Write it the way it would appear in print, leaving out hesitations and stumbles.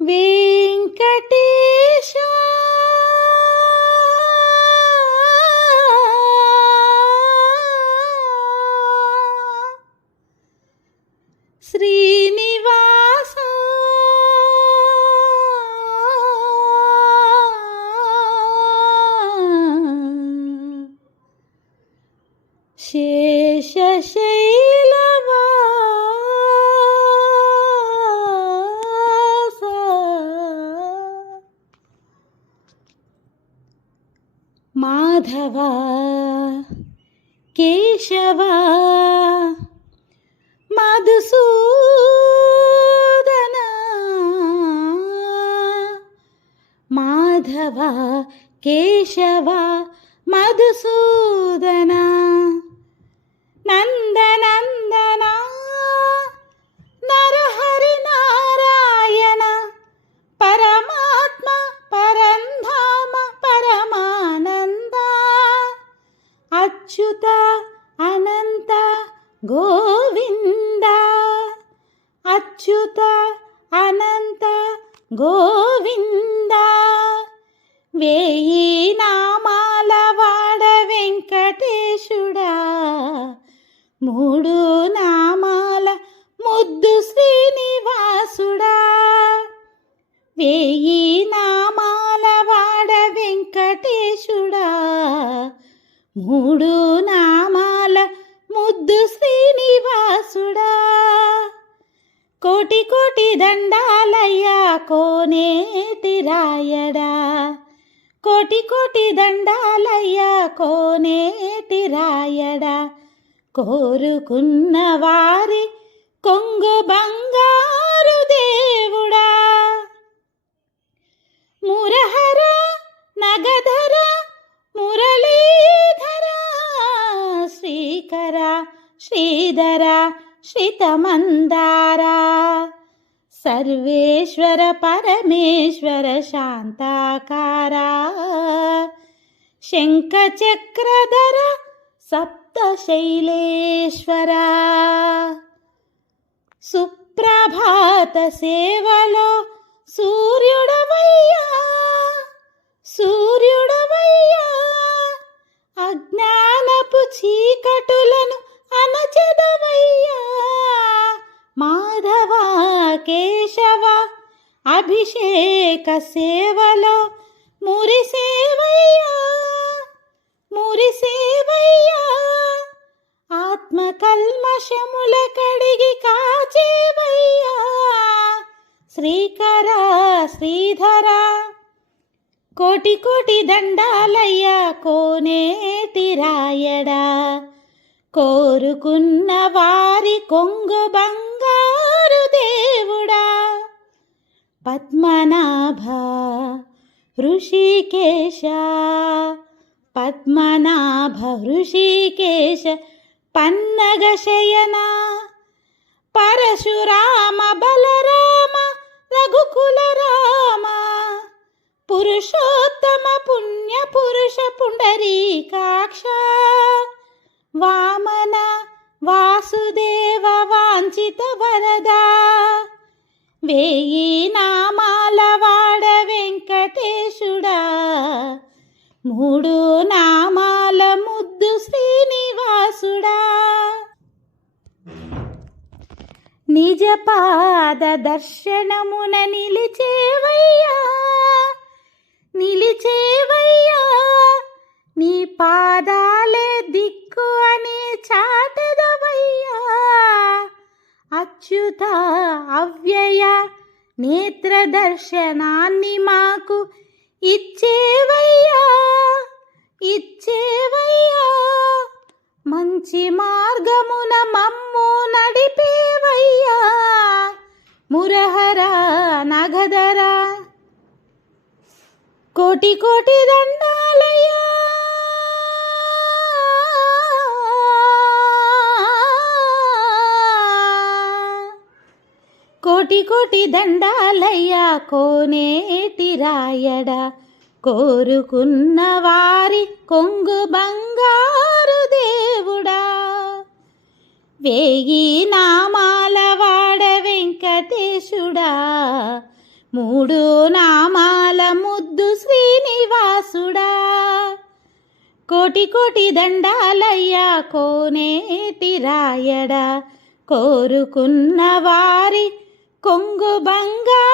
వెంకటేశ శ్రీనివాస శేషశైలవా మాధవ కేశవ మధుసూదన మాధవ కేశవ మధుసూదన నందనందన నరహరి నారాయణ పరమాత్మ పరంధామ పరమానంద అచ్యుత అనంత గోవింద అచ్యుత అనంత గోవింద వేయి నామాల వాడ వెంకటేశుడా మూడు నామాల ముద్దు శ్రీనివాసుడా వేయి నామాల వాడ వెంకటేశుడా మూడు నామాల ముద్దు శ్రీనివాసుడా కోటి కోటి దండాలయ్యా కోనేటి రాయడా కోటి కోటి దండాలయ్యా కోనేటి రాయడా కోరుకున్న వారి కొంగు బంగారు దేవుడా మురహర నగధర మురళీధర శ్రీకర శ్రీధర శ్రితమందార సర్వేశ్వర పరమేశ్వర శాంతాకార శంఖచక్రధర సప్తశైలేశ్వర సుప్రభాత సేవలో సూర్యుడవయ్యా సూర్యుడవయ్యా అజ్ఞానపు చీకటులను అనచెదవయ్యా మాధవ కేశవ అభిషేక సేవలో మురిసేవయ్యా మురిసేవయ్యా ఆత్మ కల్మషముల కడిగి కాచేవయ్యా శ్రీకర శ్రీధర కోటి కోటి దండాలయ్యా కోనేటి రాయడా కోరుకున్న వారి కొంగు బంగారు దేవుడా పద్మనాభ ఋషికేశ పద్మనాభ ఋషికేశ పన్నగ శయన పరశురామ బలరామ రఘుకుల రామ పురుషోత్తమ పుణ్య పురుష పుండరీకాక్ష వామన వాసుదేవ వాంఛిత వరదా వేయి నామాల వాడ వెంకటేశుడా మూడు నామాల ముద్దు శ్రీనివాసుడా నిజ పాద దర్శనమున నిలిచేవయ్యా నిలిచేవయ్యా నీ పాదాలే దిక్కు అని చాటెదవయ్యా అచ్యుత అవ్యయ నేత్ర దర్శనాన్ని మాకు ఇచ్చేవయ్యా ఇచ్చేవయ్యా మంచి మార్గమున మమ్ము నడిపేవయ్యా మురహర నగధర కోటి కోటి దండాలయ్యా కోటి కోటి దండాలయ్యా కోనేటి రాయడా కోరుకున్న వారి కొంగు బంగారు దేవుడా వేయి నామాల వాడ వెంకటేశుడా మూడు నామాల ముద్దు శ్రీనివాసుడా. కోటి కోటి దండాలయ్యా కోనేటి రాయడా, కోరుకున్న వారి కొంగు బంగారు